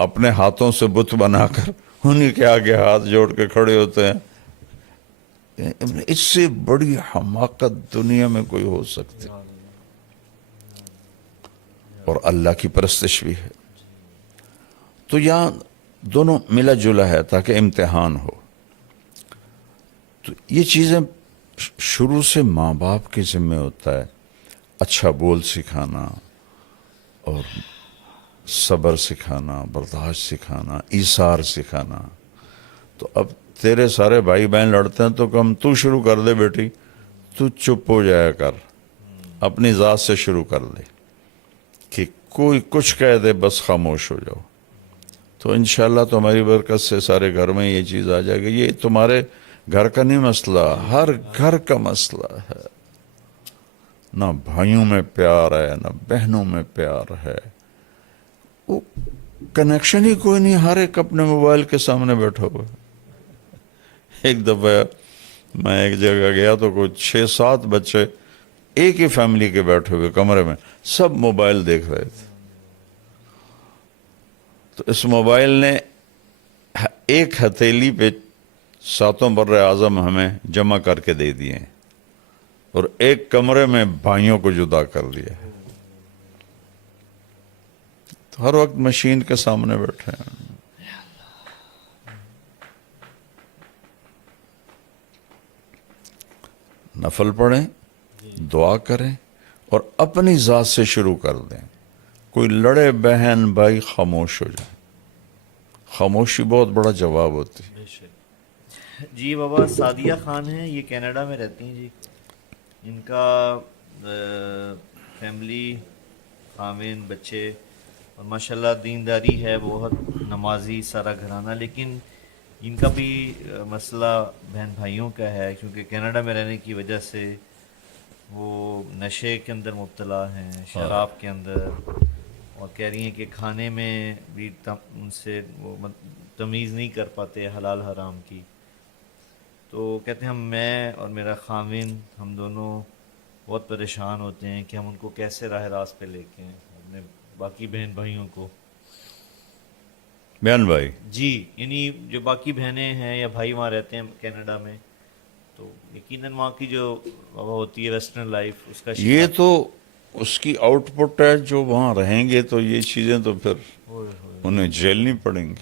اپنے ہاتھوں سے بت بنا کر انہیں کے آگے ہاتھ جوڑ کے کھڑے ہوتے ہیں. اس سے بڑی حماقت دنیا میں کوئی ہو سکتی، اور اللہ کی پرستش بھی ہے. تو یہاں دونوں ملا جلا ہے تاکہ امتحان ہو. تو یہ چیزیں شروع سے ماں باپ کے ذمہ ہوتا ہے، اچھا بول سکھانا اور صبر سکھانا، برداشت سکھانا، ایثار سکھانا. تو اب تیرے سارے بھائی بہن لڑتے ہیں تو کم تو شروع کر دے بیٹی، تو چپ ہو جایا کر، اپنی ذات سے شروع کر دے کہ کوئی کچھ کہہ دے بس خاموش ہو جاؤ. تو انشاءاللہ تمہاری برکت سے سارے گھر میں یہ چیز آ جائے گی. یہ تمہارے گھر کا نہیں مسئلہ، ہر گھر کا مسئلہ ہے. نہ بھائیوں میں پیار ہے، نہ بہنوں میں پیار ہے، وہ کنیکشن ہی کوئی نہیں. ہر ایک اپنے موبائل کے سامنے بیٹھا ہوا. ایک دفعہ میں ایک جگہ گیا تو کوئی 6-7 بچے ایک ہی فیملی کے بیٹھے ہوئے کمرے میں، سب موبائل دیکھ رہے تھے. تو اس موبائل نے ایک ہتھیلی پہ 7 بر اعظم ہمیں جمع کر کے دے دیے ہیں، اور ایک کمرے میں بھائیوں کو جدا کر دیا. تو ہر وقت مشین کے سامنے بیٹھے ہیں. نفل پڑھیں، دعا کریں، اور اپنی ذات سے شروع کر دیں. کوئی لڑے بہن بھائی خاموش ہو جائے. خاموشی بہت بڑا جواب ہوتی ہے. جی بابا سعدیہ خان ہیں، یہ کینیڈا میں رہتی ہیں جی. ان کا فیملی، خاوند، بچے، اور ماشاءاللہ دینداری ہے، بہت نمازی سارا گھرانہ. لیکن ان کا بھی مسئلہ بہن بھائیوں کا ہے، کیونکہ کینیڈا میں رہنے کی وجہ سے وہ نشے کے اندر مبتلا ہیں، شراب کے اندر، اور کہہ رہی ہیں کہ کھانے میں بھی ان سے وہ تمیز نہیں کر پاتے حلال حرام کی. تو کہتے ہیں میں اور میرا خاوند ہم دونوں بہت پریشان ہوتے ہیں کہ ہم ان کو کیسے راہ راست پہ لے کے آئیں، اپنے باقی بہن بھائیوں کو. بیان بھائی، جی یعنی جو باقی بہنیں ہیں یا بھائی وہاں رہتے ہیں کینیڈا میں، تو یقیناً وہاں کی جو ہوتی ہے ویسٹرن لائف، اس کا یہ تو اس کی آؤٹ پٹ ہے. جو وہاں رہیں گے تو یہ چیزیں تو پھر انہیں جھیلنی پڑیں گی.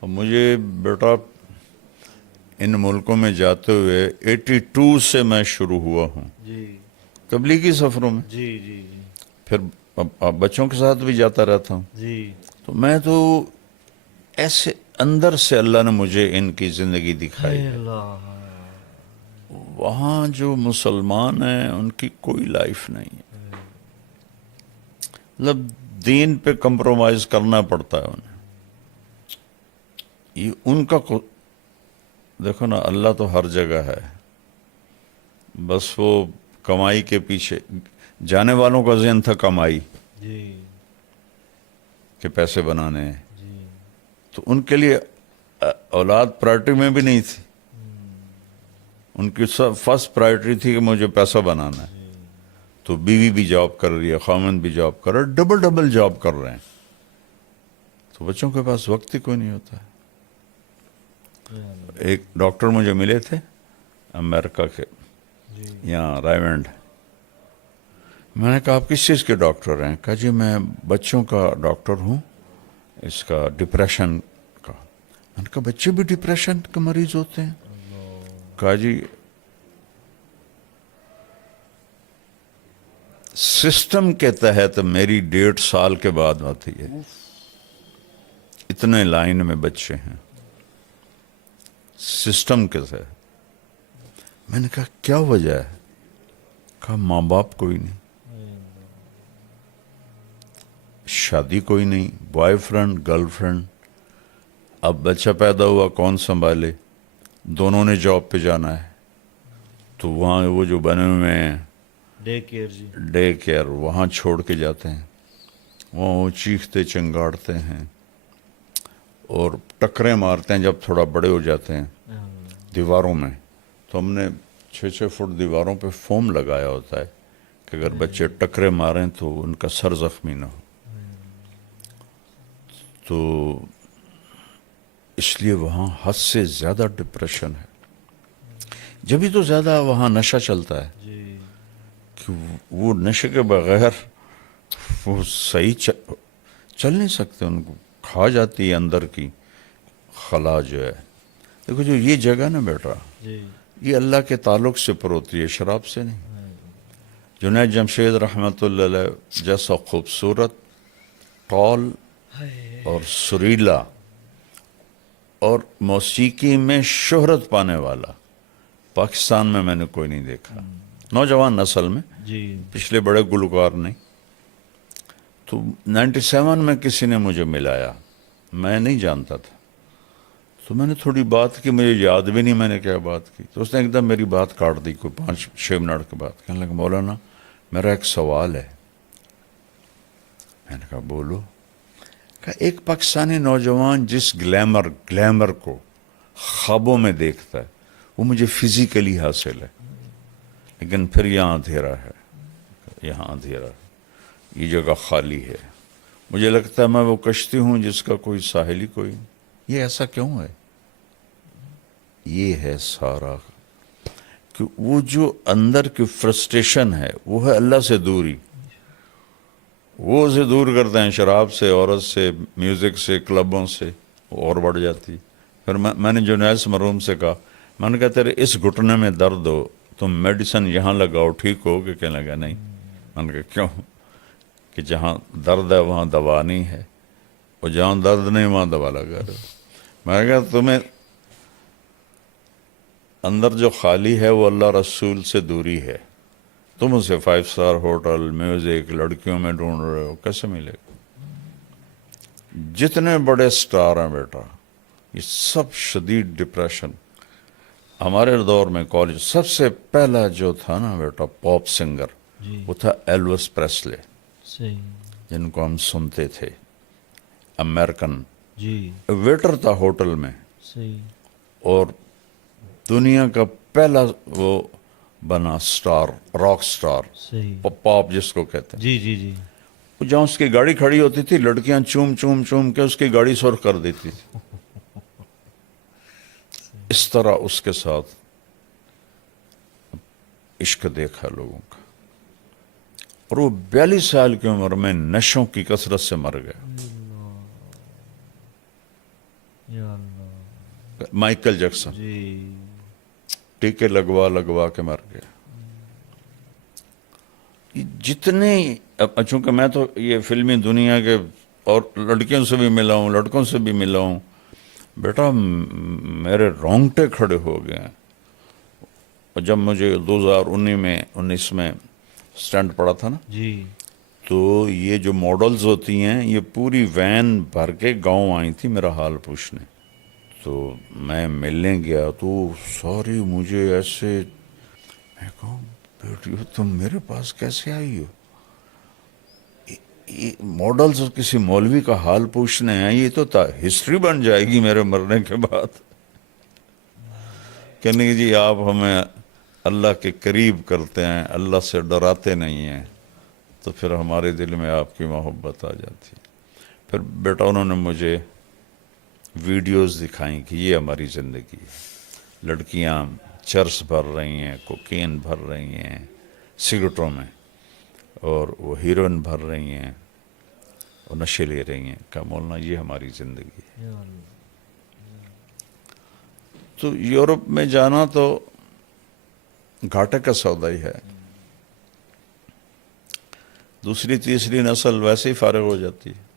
اور مجھے بیٹا ان ملکوں میں جاتے ہوئے 82 سے میں شروع ہوا ہوں جی تبلیغی سفروں میں. جی جی جی پھر بچوں کے ساتھ بھی جاتا رہتا ہوں. جی تو میں تو ایسے اندر سے اللہ نے مجھے ان کی زندگی دکھائی ہے. اللہ وہاں جو مسلمان ہیں ان کی کوئی لائف نہیں ہے. مطلب دین پہ کمپرومائز کرنا پڑتا ہے انہیں. یہ ان کا دیکھو نا، اللہ تو ہر جگہ ہے، بس وہ کمائی کے پیچھے. جانے والوں کا ذہن تھا کمائی، جی کہ پیسے بنانے ہیں. جی تو ان کے لیے اولاد پرائرٹی میں بھی نہیں تھی. ان کی فرسٹ پرائرٹی تھی کہ مجھے پیسہ بنانا ہے. تو بیوی بھی جاب کر رہی ہے، خاوند بھی جاب کر رہا ہے، ڈبل جاب کر رہے ہیں. تو بچوں کے پاس وقت ہی کوئی نہیں ہوتا ہے. ایک ڈاکٹر مجھے ملے تھے امریکہ کے، یہاں رائیونڈ. میں نے کہا آپ کس چیز کے ڈاکٹر ہیں؟ کہا جی میں بچوں کا ڈاکٹر ہوں، اس کا ڈپریشن کا. میں نے کہا بچے بھی ڈپریشن کے مریض ہوتے ہیں؟ کہا جی سسٹم کے تحت میری 1.5 سال کے بعد آتی ہے، اتنے لائن میں بچے ہیں سسٹم کے تحت. میں نے کہا کیا وجہ ہے؟ کہا ماں باپ کوئی نہیں، شادی کوئی نہیں، بوائے فرینڈ گرل فرینڈ. اب بچہ پیدا ہوا کون سنبھالے؟ دونوں نے جاب پہ جانا ہے. تو وہاں وہ جو بنے ہوئے ہیں ڈے کیئر، جی ڈے کیئر، وہاں چھوڑ کے جاتے ہیں. وہاں وہ چیختے چنگاڑتے ہیں اور ٹکریں مارتے ہیں جب تھوڑا بڑے ہو جاتے ہیں دیواروں میں. تو ہم نے 6 فٹ دیواروں پہ فوم لگایا ہوتا ہے کہ اگر بچے ٹکرے ماریں تو ان کا سر زخمی نہ ہو. تو اس لیے وہاں حد سے زیادہ ڈپریشن ہے. جبھی تو زیادہ وہاں نشہ چلتا ہے جی کہ وہ نشے کے بغیر وہ صحیح چل نہیں سکتے. ان کو کھا جاتی ہے اندر کی خلا جو ہے. دیکھو جو یہ جگہ نا بیٹا، جی یہ اللہ کے تعلق سے پر ہوتی ہے، شراب سے نہیں. جنید جمشید رحمۃ اللہ علیہ جیسا خوبصورت، ٹال اور سریلا اور موسیقی میں شہرت پانے والا پاکستان میں نے کوئی نہیں دیکھا. نوجوان نسل میں جی پچھلے بڑے گلوکار نہیں. تو 97 میں کسی نے مجھے ملایا، میں نہیں جانتا تھا. تو میں نے تھوڑی بات کی، مجھے یاد بھی نہیں میں نے کیا بات کی. تو اس نے ایک دم میری بات کاٹ دی، کوئی 5-6 منٹ کے بعد. کہنے لگا مولانا میرا ایک سوال ہے. میں نے کہا بولو. کہ ایک پاکستانی نوجوان جس گلیمر کو خوابوں میں دیکھتا ہے وہ مجھے فزیکلی حاصل ہے، لیکن پھر یہاں اندھیرا ہے، یہاں اندھیرا ہے، یہ جگہ خالی ہے. مجھے لگتا ہے میں وہ کشتی ہوں جس کا کوئی ساحل ہی کوئی نہیں. یہ ایسا کیوں ہے؟ یہ ہے سارا کہ وہ جو اندر کی فرسٹریشن ہے وہ ہے اللہ سے دوری. وہ اسے دور کرتے ہیں شراب سے، عورت سے، میوزک سے، کلبوں سے، وہ اور بڑھ جاتی. پھر میں نے جنید مرحوم سے کہا، میں نے کہا تیرے اس گھٹنے میں درد ہو تم میڈیسن یہاں لگاؤ ٹھیک ہوگی؟ کہنے لگا نہیں. میں نے کہا کیوں؟ کہ جہاں درد ہے وہاں دوا نہیں ہے، اور جہاں درد نہیں وہاں دوا لگا رہے. میں نے کہا تمہیں اندر جو خالی ہے وہ اللہ رسول سے دوری ہے. تم اسے 5 اسٹار ہوٹل، میوزک، لڑکیوں میں ڈھونڈ رہے ہو، کیسے ملے گا؟ جتنے بڑے سٹار ہیں بیٹا یہ سب شدید ڈپریشن. ہمارے دور میں کالج سب سے پہلا جو تھا نا بیٹا پاپ سنگر، جی وہ تھا ایلوس پریسلے، صحیح. جن کو ہم سنتے تھے. امریکن جی ویٹر تھا ہوٹل میں، صحیح. اور دنیا کا پہلا وہ بنا سٹار، راک سٹار، صحیح. پاپ جس کو کہتے ہیں. جی جی جی جہاں اس کی گاڑی کھڑی ہوتی تھی لڑکیاں چوم چوم چوم کے اس کی گاڑی سرخ کر دیتی تھی. اس طرح اس کے ساتھ عشق دیکھا لوگوں کا. اور وہ 42 سال کی عمر میں نشوں کی کثرت سے مر گیا. یا اللہ. مائیکل جیکسن جی ٹیکے لگوا کے مر گیا. جتنے چونکہ میں تو یہ فلمی دنیا کے اور لڑکیوں سے بھی ملا ہوں، لڑکوں سے بھی ملا ہوں بیٹا، میرے رونگٹے کھڑے ہو گئے ہیں. اور جب مجھے 2019 میں سٹنٹ پڑا تھا نا، جی تو یہ جو ماڈلز ہوتی ہیں یہ پوری وین بھر کے گاؤں آئی تھی میرا حال پوچھنے. تو میں ملنے گیا تو ساری مجھے ایسے، میں کہوں بیٹیو تم میرے پاس کیسے آئی ہو؟ یہ ماڈلز اور کسی مولوی کا حال پوچھنے ہیں، یہ تو ہسٹری بن جائے گی میرے مرنے کے بعد. کہنے کی جی آپ ہمیں اللہ کے قریب کرتے ہیں، اللہ سے ڈراتے نہیں ہیں، تو پھر ہمارے دل میں آپ کی محبت آ جاتی. پھر بیٹا انہوں نے مجھے ویڈیوز دکھائیں کہ یہ ہماری زندگی ہے. لڑکیاں چرس بھر رہی ہیں، کوکین بھر رہی ہیں سگریٹوں میں، اور وہ ہیروئن بھر رہی ہیں اور نشے لے رہی ہیں. کہا مولانا یہ ہماری زندگی ہے. یا اللہ. تو یورپ میں جانا تو گھاٹے کا سودا ہی ہے. دوسری تیسری نسل ویسے ہی فارغ ہو جاتی ہے.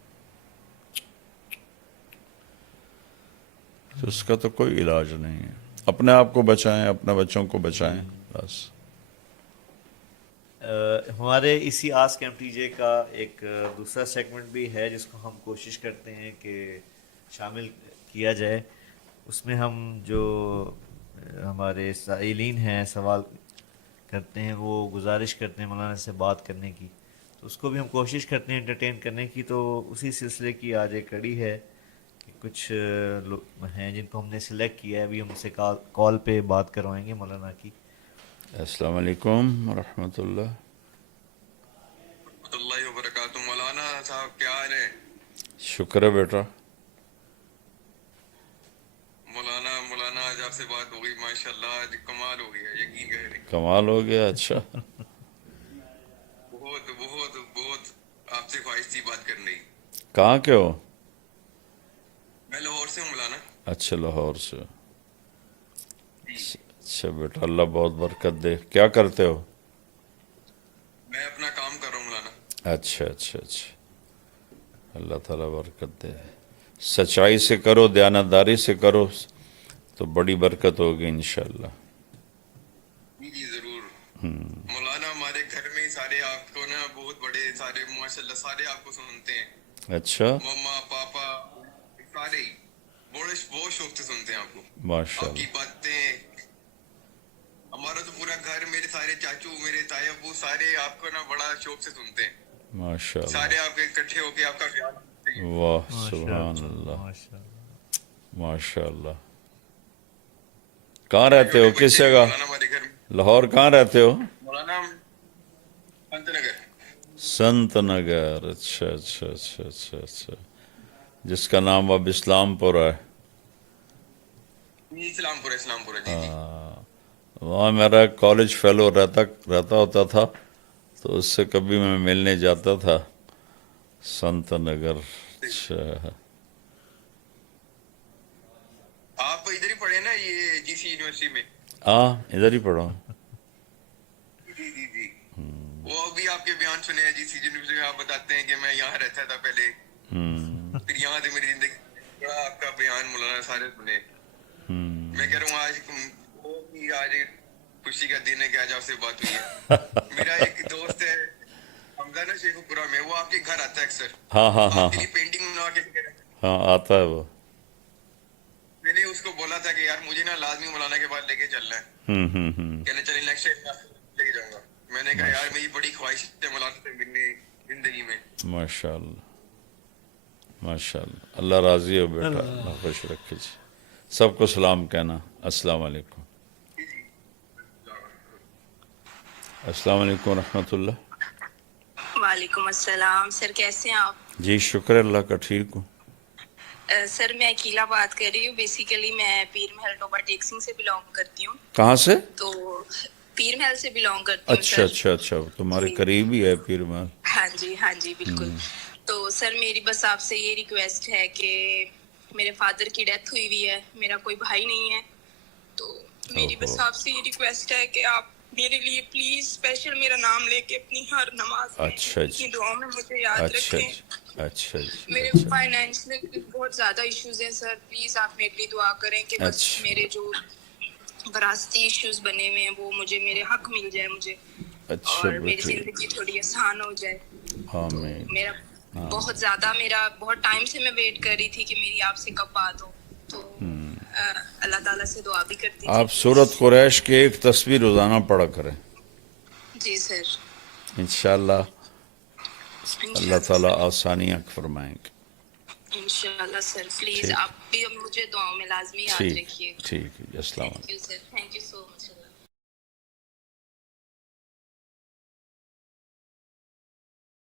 تو اس کا تو کوئی علاج نہیں ہے. اپنے آپ کو بچائیں، اپنے بچوں کو بچائیں بس. ہمارے اسی آس کیمپ ٹی جے کا ایک دوسرا سیگمنٹ بھی ہے جس کو ہم کوشش کرتے ہیں کہ شامل کیا جائے. اس میں ہم جو ہمارے سائلین ہیں سوال کرتے ہیں وہ گزارش کرتے ہیں مولانا سے بات کرنے کی، تو اس کو بھی ہم کوشش کرتے ہیں انٹرٹین کرنے کی. تو اسی سلسلے کی آج ایک کڑی ہے کہ کچھ لوگ ہیں جن کو ہم نے سلیکٹ کیا ہے، ابھی ہم سے کال پہ بات کروائیں گے مولانا کی. السلام علیکم ورحمۃ اللہ. شکر ہے بیٹا. مولانا آج آپ سے بات ہو گئی ماشاءاللہ, آج کمال ہو گیا, یقین کریں. کمال ہو گیا. اچھا, بہت بہت بہت آپ سے خواہش تھی بات کرنے کی. کہاں کے ہو؟ میں لاہور سے ہوں مولانا. اچھا, لاہور سے. اچھا بیٹا, اللہ بہت برکت دے. کیا کرتے ہو؟ میں اپنا کام کر رہا ہوں مولانا. اچھا اچھا اچھا, اللہ تعالیٰ برکت دے. سچائی سے کرو, دیانتداری سے کرو تو بڑی برکت ہوگی انشاءاللہ. جی ضرور مولانا. ہمارے گھر میں سارے آپ کو نا بہت بڑے سارے ماشاءاللہ سارے آپ کو سنتے ہیں. اچھا, مما پاپا سارے ہی بہت شوق سے سنتے ہیں آپ کو, ماشاء آپ کی اللہ. باتیں. ہمارا تو پورا گھر, میرے سارے چاچو, میرے تائی ابو سارے آپ کو نا بڑا شوق سے سنتے ہیں. ماشاء اللہ. سارے آپ کے اکٹھے ہو کے آپ کا خیال رکھتے ہیں. واہ, ماشاء سبحان اللہ اللہ, ماشاء اللہ. ماشاء اللہ. کہاں چھوٹے رہتے ہو, چھوٹے کس بچے بھی جگہ؟ مولانا ہمارے گھر میں. لاہور کہاں رہتے ہو؟ مولانا پنت نگر. سنت نگر. اچھا اچھا اچھا اچھا اچھا, جس کا نام اب اسلام پورہ ہے. جی اسلام پورہ جی جی. وہاں میرا ایک کالج فیلو رہتا ہوتا تھا, تو اس سے کبھی میں ملنے جاتا تھا. سنت نگر. اچھا, آپ ادھر ہی پڑھے نا یہ جی سی یونیورسٹی میں؟ ہاں ادھر ہی پڑھا ہوں. جی جی جی. وہ ابھی آپ کے بیان سنے ہیں جی سی یونیورسٹی میں, آپ بتاتے ہیں کہ میں یہاں رہتا تھا پہلے, پھر یہاں سے میری زندگی. بڑا آپ کا بیان مولانا سارے سنے. میں کہہ رہا ہوں آج خوشی کا دن ہے کہ آج آپ سے بات ہوئی ہے. میرا ایک دوست ہے حمزہ نا شیخ پورہ میں, وہ آپ کے گھر آتا ہے اکثر. ہاں ہاں ہاں آپ کے ہاں لیے پینٹنگ بنا کے. ہاں, آتا ہے وہ. میں نے اس کو بولا تھا کہ یار مجھے نا لازمی مولانا کے پاس لے کے چلنا ہے. کہنے چلے نیکسٹ ٹائم لے کے جاؤں گا. میں نے کہا یار میری بڑی خواہش ہے مولانا سے ملنے زندگی میں. ماشاء اللہ ماشاء اللہ, اللہ راضی ہو بیٹا, اللہ خوش رکھے. جی سب کو سلام کہنا. السلام علیکم. السلام علیکم ورحمۃ اللہ. وعلیکم السلام. سر کیسے ہیں آپ؟ جی شکر اللہ کا, ٹھیک ہوں. سر میں اکیلا بات کر رہی ہوں. بیسیکلی میں پیر محل ٹوبا ٹیکسنگ سے بلانگ کرتی ہوں. کہاں سے؟ تو پیر محل سے بلانگ کرتی ہوں اچھا سر. اچھا اچھا, تمہارے جی. قریب ہی ہے پیر محل. ہاں جی بالکل. تو سر میری بس آپ سے یہ ریکویسٹ ہے کہ میرے فادر کی ڈیتھ ہوئی ہوئی ہے, میرا کوئی بھائی نہیں ہے, تو میری بس آپ سے یہ ریکویسٹ ہے کہ آپ میرے لیے پلیز اسپیشل میرا نام لے کے اپنی ہر نماز میں اچھا اپنی دعاؤں میں مجھے یاد اچھا رکھیں. اچھا جی میرے اچھا فائنینشلی بہت زیادہ ایشوز ہیں سر, پلیز آپ میرے لیے دعا کریں کہ بس اچھا میرے جو وراثتی ایشوز بنے ہوئے ہیں وہ مجھے میرے حق مل جائے مجھے, اچھا اور میری بیٹے, زندگی تھوڑی آسان ہو جائے. تو آمین. میرا بہت زیادہ بہت ٹائم سے میں ویٹ کر رہی تھی کہ میری آپ سے کب بات ہو, تو اللہ تعالیٰ سے دعا بھی کرتی آپ تھی. سورت قریش کی ایک تصویر روزانہ پڑھا کریں. جی سر, انشاءاللہ اللہ انشاءاللہ تعالیٰ سر, آسانیاں فرمائیں گے. انشاءاللہ سر. پلیز ٹھیک آپ بھی مجھے دعاؤں میں لازمی یاد ٹھیک رکھیے. ٹھیک ہے. السلام علیکم. Thank you sir, thank you so much.